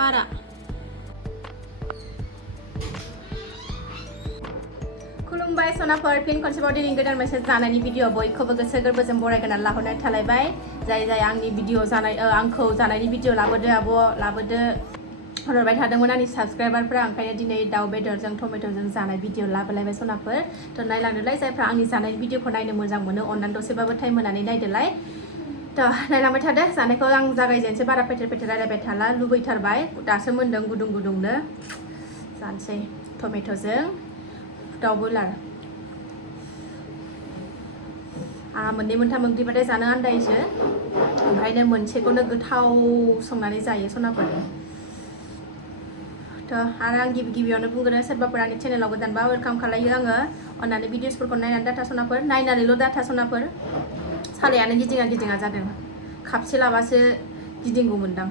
बारा खुलुमबाय सनाफोर फिन खनसेबाव दिनै गोदान मोनसे जानायनि भिडिअ बयखौबो गोसो गोरबोजों बरायगोनानै लाहरनाय थालायबाय जाय आंनि भिडिअ जानाय आंखौ जानायनि भिडिअ लाबोदो आब' लाबोदो हरबाय थादोंमोन आंनि साबस्क्राइबारफ्रा ओंखायनो दिनै दाउ बेदरजों टमेट'जों जानाय भिडिअ लाबोलायबाय सनाफोर थ' नायलांदोलाय जायफ्रा आंनि जानाय भिडिअखौ नायनो मोजां मोनो अननानै दसेबाबो टाइम होनानै नायदोलाय थ' नायलांबाय थादो जानायखौ आं जागायजेनसै बारा पेटेर पेटेर रायलायबाय थाला लुबैथारबाय दासो मोन्दों गुदुं गुदुंनो जानोसै टमेट'जों दाउ बयलार आंहा मोननै मोनथाम ओंख्रिबाथाय जानो आन्दायोसो ओंखायनो मोनसेखौनो गोथाव संनानै जायो सनाफोर थ' आरो आं गिबियावनो बुंगोन सोरबाफोर आंनि चेनेलाव गोदानबा वेलकाम खालायो आङो अननानै भिडिअसफोरखौ नायनानै डाटा सनाफोर नायनानैल' डाटा सनाफोर सालायानो गिदिङा जादों खापसे लाबासो गिदिंगौमोनदां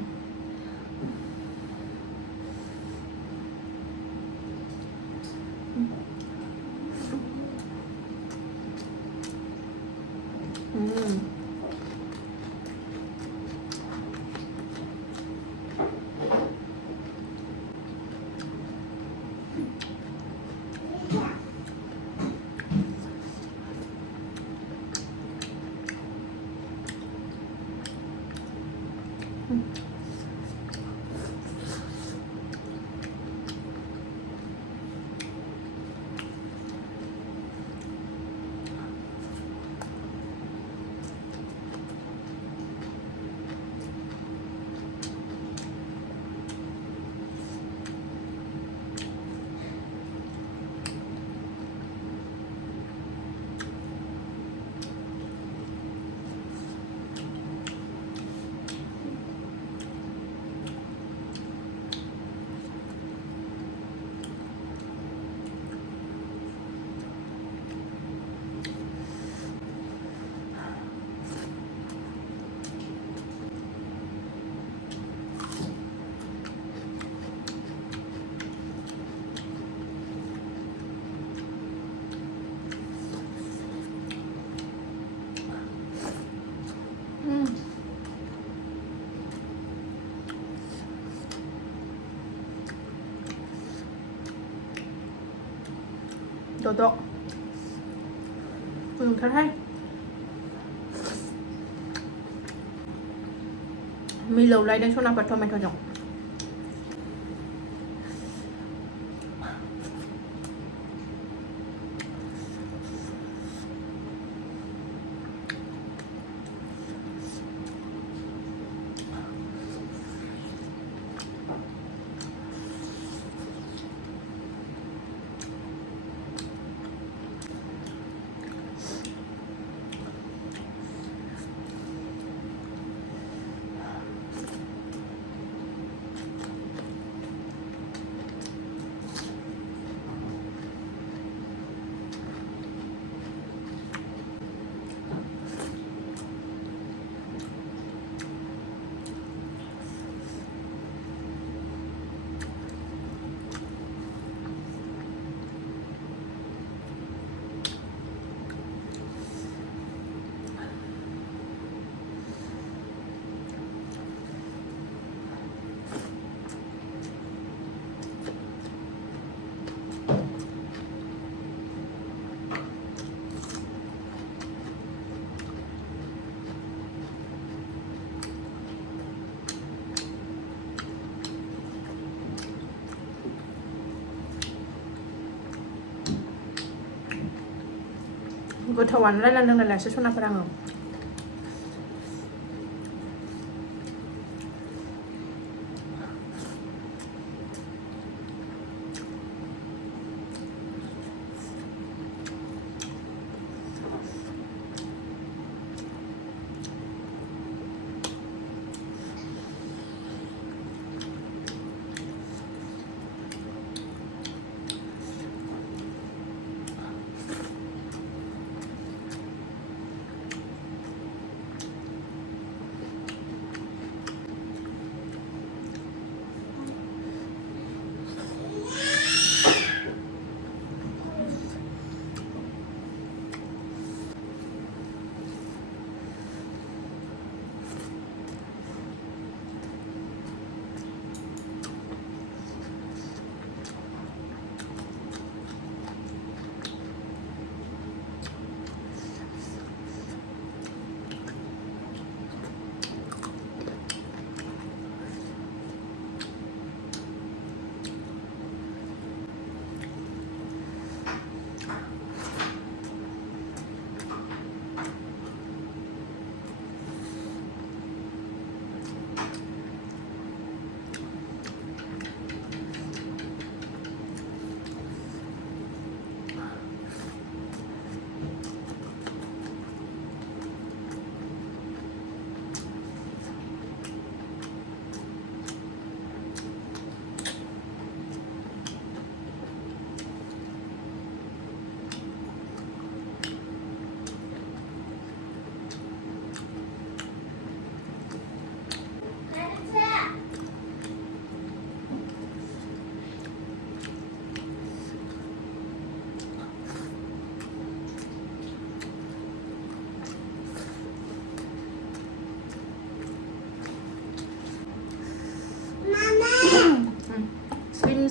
Dodok thật hay mì lẩu lấy đến số nào bật tomato nhộng gotawan 라lalala sa suna parang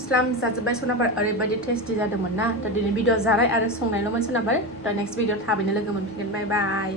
slam जाजोब्बाय सनाफोर ओरैबायदि टेस्टि जादोंमोन ना दा दिनै भिडिअ जानाय आरो संनायल'मोन सनाफोर दा नेक्स्ट भिडिअ थाबैनो लोगो मोनफिनगोन बाय बाय